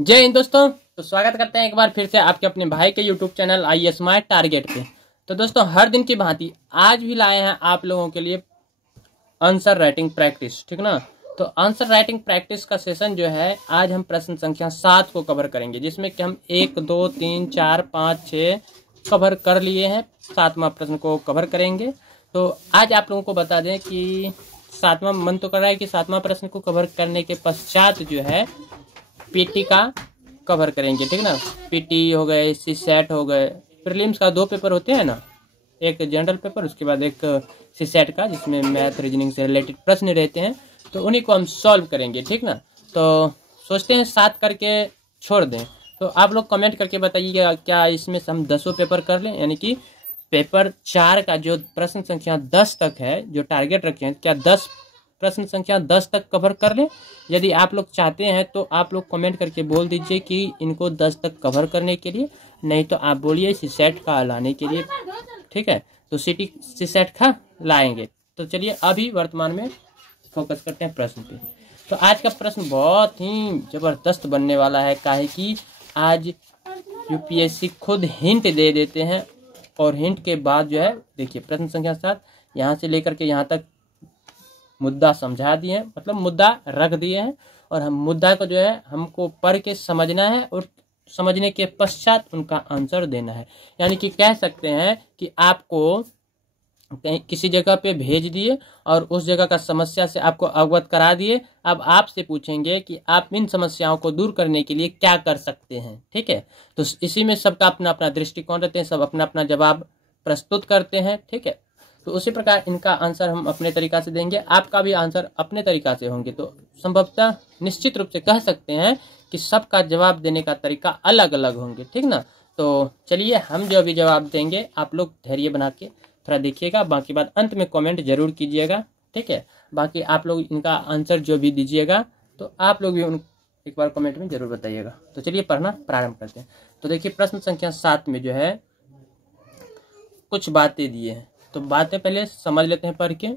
जय हिंद दोस्तों। तो स्वागत करते हैं एक बार फिर से आपके अपने भाई के यूट्यूब चैनल आई स्मार्ट टारगेट पे। तो दोस्तों हर दिन की भांति आज भी लाए हैं आप लोगों के लिए आंसर राइटिंग प्रैक्टिस, ठीक ना। तो आंसर राइटिंग प्रैक्टिस का सेशन जो है आज हम प्रश्न संख्या 7 को कवर करेंगे, जिसमें कि हम 1, 2, 3, 4, 5, 6 कवर कर लिए हैं। 7वां प्रश्न को कवर करेंगे। तो आज आप लोगों को बता दें कि 7वां मन तो कर रहा है कि 7वां प्रश्न को कवर करने के पश्चात जो है पीटी का कवर करेंगे, ठीक ना। पीटी हो गए, सी सेट हो गए, प्रीलिम्स का 2 पेपर होते हैं ना, एक जनरल पेपर उसके बाद एक सी सेट का जिसमें मैथ रीजनिंग से रिलेटेड प्रश्न रहते हैं। तो उन्हीं को हम सॉल्व करेंगे, ठीक ना। तो सोचते हैं 7 करके छोड़ दें। तो आप लोग कमेंट करके बताइएगा क्या इसमें से हम 10 पेपर कर लें, यानी कि पेपर 4 का जो प्रश्न संख्या 10 तक है जो टारगेट रखे हैं, क्या 10 प्रश्न संख्या 10 तक कवर कर लें। यदि आप लोग चाहते हैं तो आप लोग कमेंट करके बोल दीजिए कि इनको 10 तक कवर करने के लिए, नहीं तो आप बोलिए सी सेट का लाने के लिए, ठीक है। तो सी सेट का लाएंगे। तो चलिए अभी वर्तमान में फोकस करते हैं प्रश्न पे। तो आज का प्रश्न बहुत ही जबरदस्त बनने वाला है, काहे कि आज यूपीएससी खुद हिंट दे देते हैं और हिंट के बाद जो है देखिए प्रश्न संख्या 7 यहाँ से लेकर के यहाँ तक मुद्दा समझा दिए हैं, मतलब मुद्दा रख दिए हैं और हम मुद्दा को जो है हमको पढ़ के समझना है और समझने के पश्चात उनका आंसर देना है। यानी कि कह सकते हैं कि आपको कहीं किसी जगह पे भेज दिए और उस जगह का समस्या से आपको अवगत करा दिए। अब आपसे पूछेंगे कि आप इन समस्याओं को दूर करने के लिए क्या कर सकते हैं, ठीक है। तो इसी में सबका अपना अपना दृष्टिकोण रहते हैं, सब अपना अपना जवाब प्रस्तुत करते हैं, ठीक है। तो उसी प्रकार इनका आंसर हम अपने तरीका से देंगे, आपका भी आंसर अपने तरीका से होंगे। तो संभवतः निश्चित रूप से कह सकते हैं कि सबका जवाब देने का तरीका अलग अलग होंगे, ठीक ना। तो चलिए हम जो भी जवाब देंगे आप लोग धैर्य बना के थोड़ा देखिएगा, बाकी बात अंत में कमेंट जरूर कीजिएगा, ठीक है। बाकी आप लोग इनका आंसर जो भी दीजिएगा तो आप लोग भी उन एक बार कमेंट में जरूर बताइएगा। तो चलिए पढ़ना प्रारंभ करते हैं। तो देखिए प्रश्न संख्या 7 में जो है कुछ बातें दिए हैं, तो बातें पहले समझ लेते हैं पढ़ के।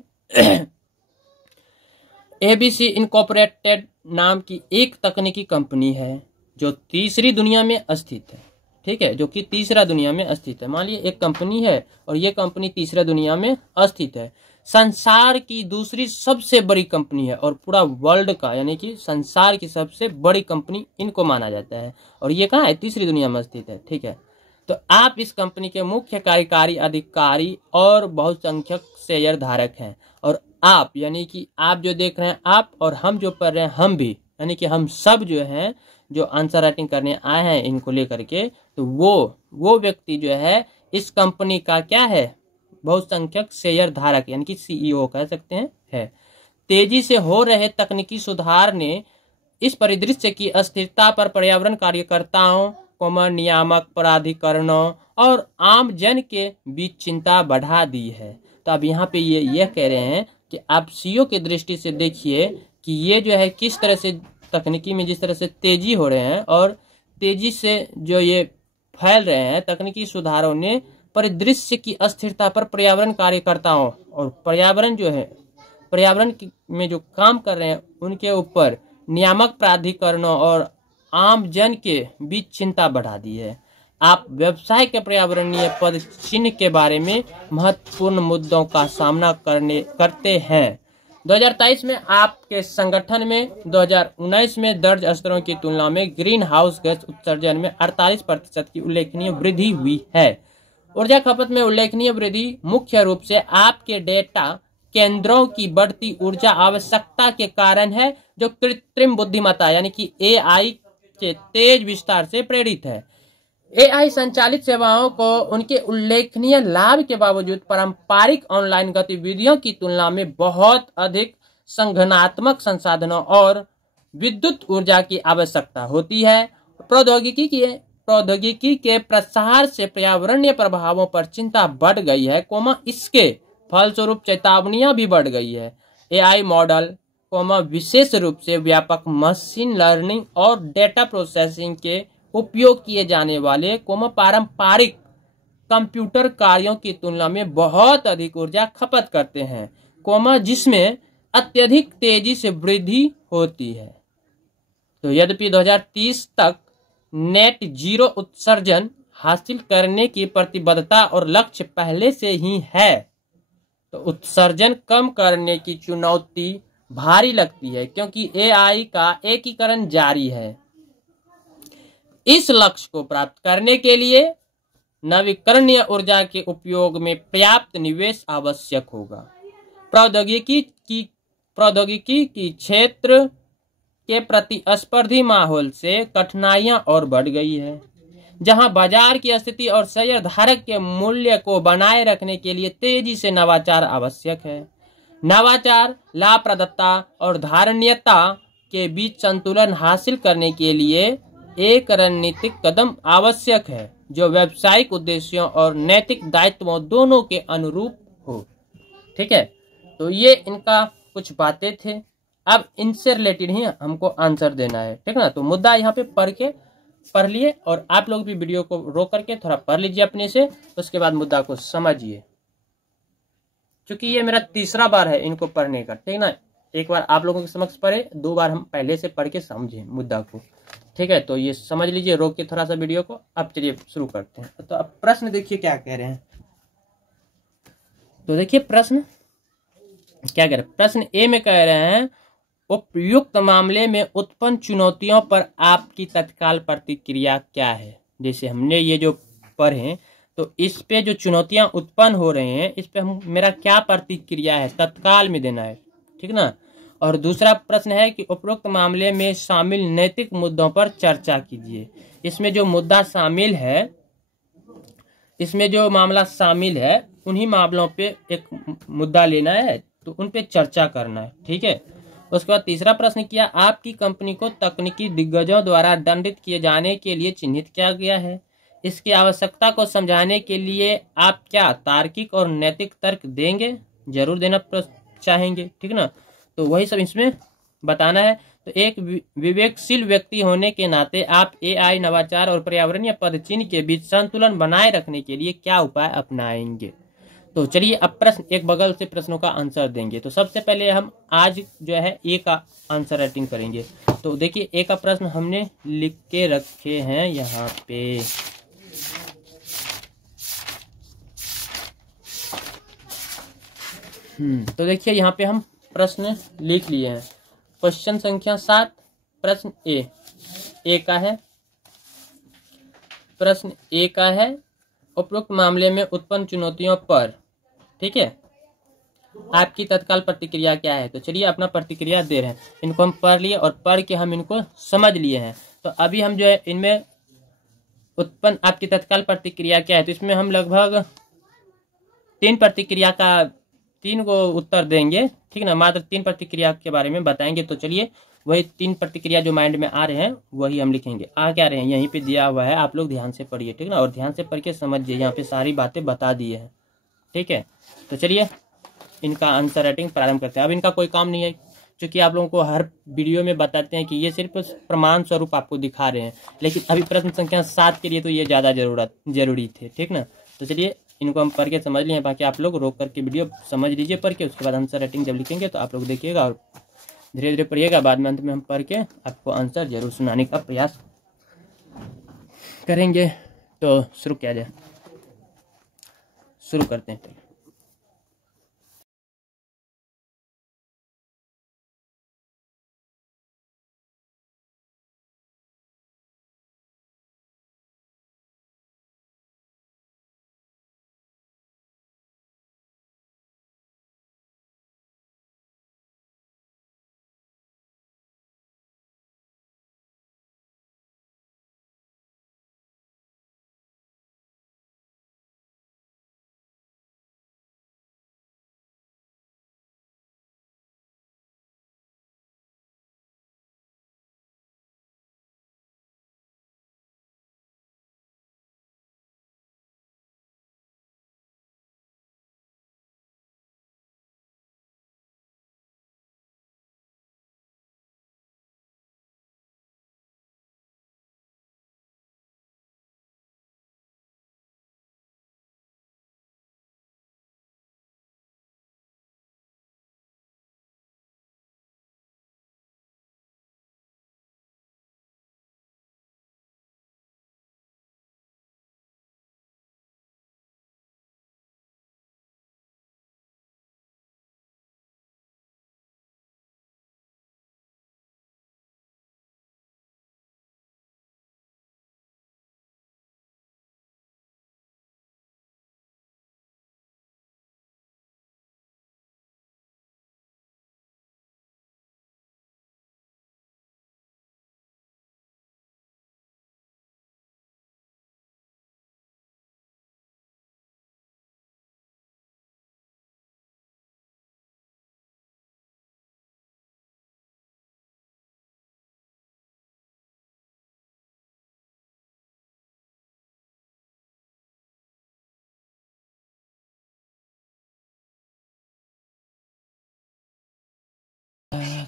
एबीसी इनकॉर्पोरेटेड नाम की एक तकनीकी कंपनी है जो तीसरी दुनिया में स्थित है, ठीक है, जो कि तीसरा दुनिया में स्थित है। मान लीजिए एक कंपनी है और ये कंपनी तीसरा दुनिया में स्थित है। संसार की दूसरी सबसे बड़ी कंपनी है और पूरा वर्ल्ड का यानी कि संसार की सबसे बड़ी कंपनी इनको माना जाता है और ये कहाँ है, तीसरी दुनिया में स्थित है, ठीक है। तो आप इस कंपनी के मुख्य कार्यकारी अधिकारी और बहुसंख्यक शेयर धारक हैं और आप यानी कि आप जो देख रहे हैं आप और हम जो पढ़ रहे हैं हम भी, यानी कि हम सब जो हैं जो आंसर राइटिंग करने आए हैं इनको लेकर के, तो वो व्यक्ति जो है इस कंपनी का क्या है, बहुसंख्यक शेयर धारक यानी कि सीईओ कह सकते हैं है। तेजी से हो रहे तकनीकी सुधार ने इस परिदृश्य की अस्थिरता पर पर्यावरण कार्यकर्ताओं, नियामक प्राधिकरणों और आम जन के बीच चिंता बढ़ा दी है। तो अब यहाँ पे ये कह रहे हैं कि आप सीईओ की दृष्टि से देखिए कि ये जो है किस तरह से तकनीकी में जिस तरह से तेजी हो रहे हैं और तेजी से जो ये फैल रहे हैं तकनीकी सुधारों ने परिदृश्य की अस्थिरता पर पर्यावरण कार्यकर्ताओं और पर्यावरण जो है पर्यावरण में जो काम कर रहे हैं उनके ऊपर नियामक प्राधिकरणों और आम जन के बीच चिंता बढ़ा दी है। आप व्यवसाय के पर्यावरणीय पद चिन्ह के बारे में महत्वपूर्ण मुद्दों का सामना करते हैं। 2023 में आपके संगठन में 2019 में दर्ज स्तरों की तुलना में ग्रीन हाउस गैस उत्सर्जन में 48% की उल्लेखनीय वृद्धि हुई है। ऊर्जा खपत में उल्लेखनीय वृद्धि मुख्य रूप से आपके डेटा केंद्रों की बढ़ती ऊर्जा आवश्यकता के कारण है, जो कृत्रिम बुद्धिमत्ता यानी कि एआई के तेज विस्तार से प्रेरित है। एआई संचालित सेवाओं को उनके उल्लेखनीय लाभ के बावजूद पारंपरिक ऑनलाइन गतिविधियों की तुलना में बहुत अधिक संगठनात्मक संसाधनों और विद्युत ऊर्जा की आवश्यकता होती है। प्रौद्योगिकी के प्रसार से पर्यावरणीय प्रभावों पर चिंता बढ़ गई है, इसके फलस्वरूप चेतावनियां भी बढ़ गई है। एआई मॉडल विशेष रूप से व्यापक मशीन लर्निंग और डेटा प्रोसेसिंग के उपयोग किए जाने वाले पारंपरिक कंप्यूटर कार्यों की तुलना में बहुत अधिक ऊर्जा खपत करते हैं, जिसमें अत्यधिक तेजी से वृद्धि होती है। तो यद्यपि 2030 तक नेट जीरो उत्सर्जन हासिल करने की प्रतिबद्धता और लक्ष्य पहले से ही है, तो उत्सर्जन कम करने की चुनौती भारी लगती है क्योंकि एआई का एकीकरण जारी है। इस लक्ष्य को प्राप्त करने के लिए नवीकरणीय ऊर्जा के उपयोग में पर्याप्त निवेश आवश्यक होगा। प्रौद्योगिकी की क्षेत्र के प्रतिस्पर्धी माहौल से कठिनाइयां और बढ़ गई है, जहां बाजार की स्थिति और शेयरधारक के मूल्य को बनाए रखने के लिए तेजी से नवाचार आवश्यक है। नवाचार, लाभप्रदता और धारणीयता के बीच संतुलन हासिल करने के लिए एक रणनीतिक कदम आवश्यक है जो व्यावसायिक उद्देश्यों और नैतिक दायित्वों दोनों के अनुरूप हो। ठीक है, तो ये इनका कुछ बातें थे। अब इनसे रिलेटेड ही हमको आंसर देना है, ठीक ना। तो मुद्दा यहाँ पे पढ़ लिए, और आप लोग भी वीडियो को रोक करके थोड़ा पढ़ लीजिए अपने से, उसके बाद मुद्दा को समझिए। क्योंकि ये मेरा तीसरा बार है इनको पढ़ने का, ठीक ना। एक बार आप लोगों के समक्ष पढ़े, 2 बार हम पहले से पढ़ के समझे मुद्दा को, ठीक है। तो ये समझ लीजिए, रोक के थोड़ा सा वीडियो को। अब चलिए शुरू करते हैं। तो अब प्रश्न देखिए क्या कह रहे हैं। तो देखिए प्रश्न क्या कह रहे हैं। प्रश्न ए में कह रहे हैं, उपयुक्त मामले में उत्पन्न चुनौतियों पर आपकी तत्काल प्रतिक्रिया क्या है। जैसे हमने ये जो पढ़े, तो इस पे जो चुनौतियां उत्पन्न हो रहे हैं, इस पे मेरा क्या प्रतिक्रिया है, तत्काल में देना है, ठीक ना। और दूसरा प्रश्न है कि उपरोक्त मामले में शामिल नैतिक मुद्दों पर चर्चा कीजिए। इसमें जो मुद्दा शामिल है, इसमें जो मामला शामिल है, उन्हीं मामलों पे एक मुद्दा लेना है, तो उन पे चर्चा करना है, ठीक है। उसके बाद तीसरा प्रश्न किया, आपकी कंपनी को तकनीकी दिग्गजों द्वारा दंडित किए जाने के लिए चिन्हित किया गया है। इसकी आवश्यकता को समझाने के लिए आप क्या तार्किक और नैतिक तर्क देंगे, जरूर देना चाहेंगे, ठीक ना। तो वही सब इसमें बताना है। तो एक विवेकशील व्यक्ति होने के नाते आप एआई, नवाचार और पर्यावरणीय पदचिन्ह के बीच संतुलन बनाए रखने के लिए क्या उपाय अपनाएंगे। तो चलिए अब प्रश्न एक बगल से प्रश्नों का आंसर देंगे। तो सबसे पहले हम आज जो है ए का आंसर राइटिंग करेंगे। तो देखिए ए का प्रश्न हमने लिख के रखे हैं यहाँ पे। तो देखिए यहाँ पे हम प्रश्न लिख लिए हैं। क्वेश्चन संख्या 7, प्रश्न ए का है। प्रश्न ए का है, उपरोक्त मामले में उत्पन्न चुनौतियों पर, ठीक है, आपकी तत्काल प्रतिक्रिया क्या है। तो चलिए अपना प्रतिक्रिया दे रहे हैं। इनको हम पढ़ लिए और पढ़ के हम इनको समझ लिए हैं। तो अभी हम जो है इनमें उत्पन्न आपकी तत्काल प्रतिक्रिया क्या है, तो इसमें हम लगभग 3 प्रतिक्रिया का 3 को उत्तर देंगे, ठीक ना। मात्र 3 प्रतिक्रिया के बारे में बताएंगे। तो चलिए वही 3 प्रतिक्रिया जो माइंड में आ रहे हैं वही हम लिखेंगे। आ क्या रहे हैं, यहीं पे दिया हुआ है, आप लोग ध्यान से पढ़िए, ठीक ना। और ध्यान से पढ़ के समझिए, यहाँ पे सारी बातें बता दिए हैं, ठीक है। तो चलिए इनका आंसर राइटिंग प्रारंभ करते हैं। अब इनका कोई काम नहीं है, क्योंकि आप लोगों को हर वीडियो में बताते हैं कि ये सिर्फ प्रमाण स्वरूप आपको दिखा रहे हैं, लेकिन अभी प्रश्न संख्या 7 के लिए तो ये ज़्यादा जरूरी थे, ठीक ना। तो चलिए इनको हम पढ़ के समझ लिए, बाकी आप लोग रोक करके वीडियो समझ लीजिए पढ़ के। उसके बाद आंसर राइटिंग जब लिखेंगे तो आप लोग देखिएगा और धीरे धीरे पढ़िएगा। बाद में अंत में हम पढ़ के आपको आंसर जरूर सुनाने का प्रयास करेंगे। तो शुरू किया जाए, शुरू करते हैं।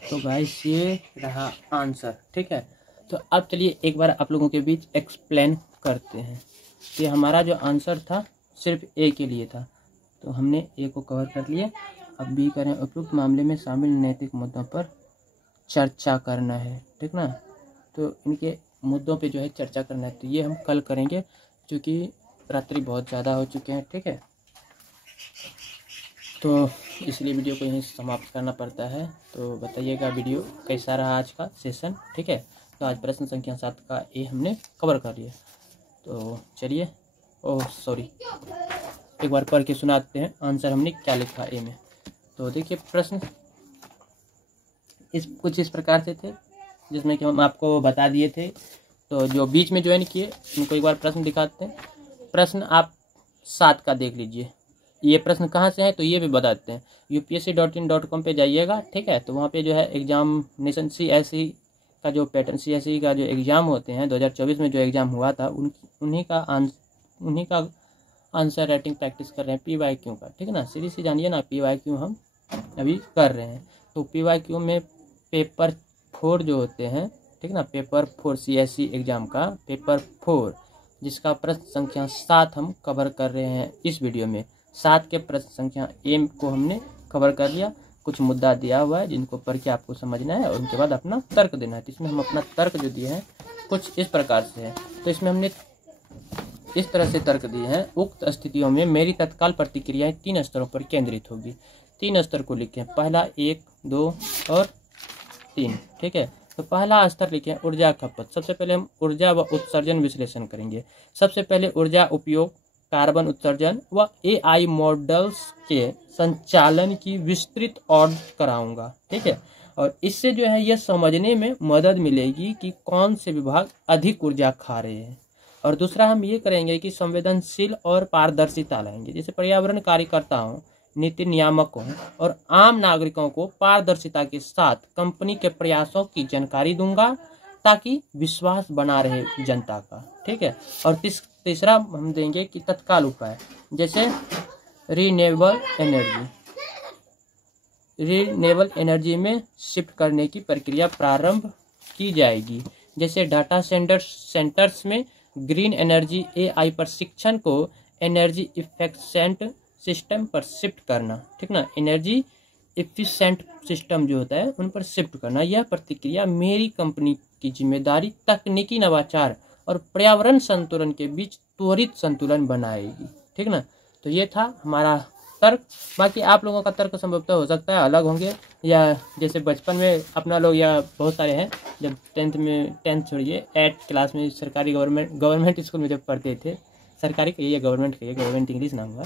तो गाइस ये रहा आंसर, ठीक है। तो अब चलिए एक बार आप लोगों के बीच एक्सप्लेन करते हैं। ये हमारा जो आंसर था सिर्फ ए के लिए था, तो हमने ए को कवर कर लिया। अब बी करें, उपयुक्त मामले में शामिल नैतिक मुद्दों पर चर्चा करना है, ठीक ना। तो इनके मुद्दों पे जो है चर्चा करना है, तो ये हम कल करेंगे क्योंकि रात्रि बहुत ज़्यादा हो चुके हैं, ठीक है। तो इसलिए वीडियो को यहीं समाप्त करना पड़ता है। तो बताइएगा वीडियो कैसा रहा आज का सेशन, ठीक है। तो आज प्रश्न संख्या 7 का ए हमने कवर कर लिया। तो चलिए, ओह सॉरी, एक बार पढ़ के सुनाते हैं आंसर हमने क्या लिखा ए में। तो देखिए प्रश्न कुछ इस प्रकार से थे जिसमें कि हम आपको बता दिए थे। तो जो बीच में ज्वाइन किए उनको एक बार प्रश्न दिखाते हैं। प्रश्न आप 7 का देख लीजिए। ये प्रश्न कहाँ से है तो ये भी बताते हैं। upsc.in.com पे जाइएगा, ठीक है। तो वहाँ पे जो है एग्जामिनेशन CSE का जो पैटर्न, CSE का जो एग्ज़ाम होते हैं 2024 में जो एग्ज़ाम हुआ था उन्हीं का आंसर राइटिंग प्रैक्टिस कर रहे हैं PYQ का, ठीक है ना। सीरीज से जानिए ना, PYQ हम अभी कर रहे हैं। तो PYQ में पेपर 4 जो होते हैं, ठीक है ना, पेपर 4 CSE एग्ज़ाम का पेपर 4 जिसका प्रश्न संख्या 7 हम कवर कर रहे हैं इस वीडियो में। 7 के प्रश्न संख्या ए को हमने कवर कर लिया। कुछ मुद्दा दिया हुआ है जिनको पढ़ के आपको समझना है और उनके बाद अपना तर्क देना है। तो इसमें हम अपना तर्क जो दिए हैं कुछ इस प्रकार से है। तो इसमें हमने इस तरह से तर्क दिए हैं। उक्त स्थितियों में मेरी तत्काल प्रतिक्रियाएं 3 स्तरों पर केंद्रित होगी। 3 स्तर को लिखें, पहला 1, 2 और 3, ठीक है। तो पहला स्तर लिखें ऊर्जा खपत। सबसे पहले हम ऊर्जा व उत्सर्जन विश्लेषण करेंगे। सबसे पहले ऊर्जा उपयोग, कार्बन उत्सर्जन व AI मॉडल्स के संचालन की विस्तृत और कराऊंगा, ठीक है। और इससे जो है यह समझने में मदद मिलेगी कि कौन से विभाग अधिक ऊर्जा खा रहे हैं। और दूसरा हम ये करेंगे कि संवेदनशील और पारदर्शिता लाएंगे, जैसे पर्यावरण कार्यकर्ताओं, नीति नियामकों और आम नागरिकों को पारदर्शिता के साथ कंपनी के प्रयासों की जानकारी दूंगा ताकि विश्वास बना रहे जनता का, ठीक है। और तीसरा हम देंगे कि तत्काल उपाय, जैसे रिन्यूएबल एनर्जी में शिफ्ट करने की प्रक्रिया प्रारंभ की जाएगी। जैसे डाटा सेंटर्स में ग्रीन एनर्जी AI प्रशिक्षण को एनर्जी इफिशिएंट सिस्टम पर शिफ्ट करना, ठीक ना। एनर्जी इफिशिएंट सिस्टम जो होता है उन पर शिफ्ट करना। यह प्रतिक्रिया मेरी कंपनी की जिम्मेदारी तकनीकी नवाचार और पर्यावरण संतुलन के बीच त्वरित संतुलन बनाएगी, ठीक ना। तो ये था हमारा तर्क। बाकी आप लोगों का तर्क संभवतः हो सकता है अलग होंगे, या जैसे बचपन में अपना लोग, या बहुत सारे हैं जब 10th छोड़िए 8th क्लास में सरकारी गवर्नमेंट स्कूल में जब पढ़ते थे, सरकारी कहिए गवर्नमेंट कहिए, गवर्नमेंट इंग्लिश नाम हुआ।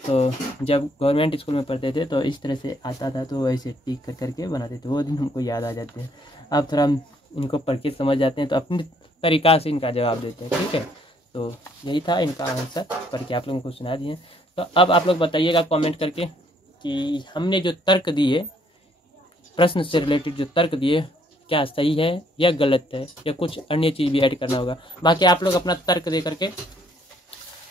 तो जब गवर्नमेंट स्कूल में पढ़ते थे तो इस तरह से आता था, तो वैसे टिक कर करके बनाते थे। वो दिन हमको याद आ जाते हैं। अब थोड़ा हम इनको पढ़ के समझ जाते हैं तो अपने तरीक़ा से इनका जवाब देते हैं, ठीक है। तो यही था इनका आंसर, पढ़ के आप लोगों को सुना दिए। तो अब आप लोग बताइएगा कमेंट करके कि हमने जो तर्क दिए, प्रश्न से रिलेटेड जो तर्क दिए, क्या सही है या गलत है, या कुछ अन्य चीज़ भी ऐड करना होगा। बाकी आप लोग अपना तर्क दे करके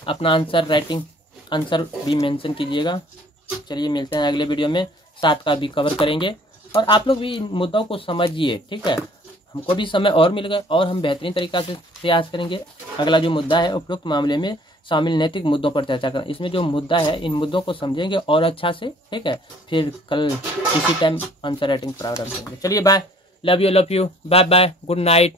अपना आंसर भी मेंशन कीजिएगा। चलिए मिलते हैं अगले वीडियो में, 7 का भी कवर करेंगे। और आप लोग भी इन मुद्दों को समझिए, ठीक है। हमको भी समय और मिल गया और हम बेहतरीन तरीक़ा से प्रयास करेंगे। अगला जो मुद्दा है उपयुक्त मामले में शामिल नैतिक मुद्दों पर चर्चा करें। इसमें जो मुद्दा है इन मुद्दों को समझेंगे और अच्छा से, ठीक है। फिर कल इसी टाइम आंसर राइटिंग प्रारंभ करेंगे। चलिए bye, love you, bye bye, good night.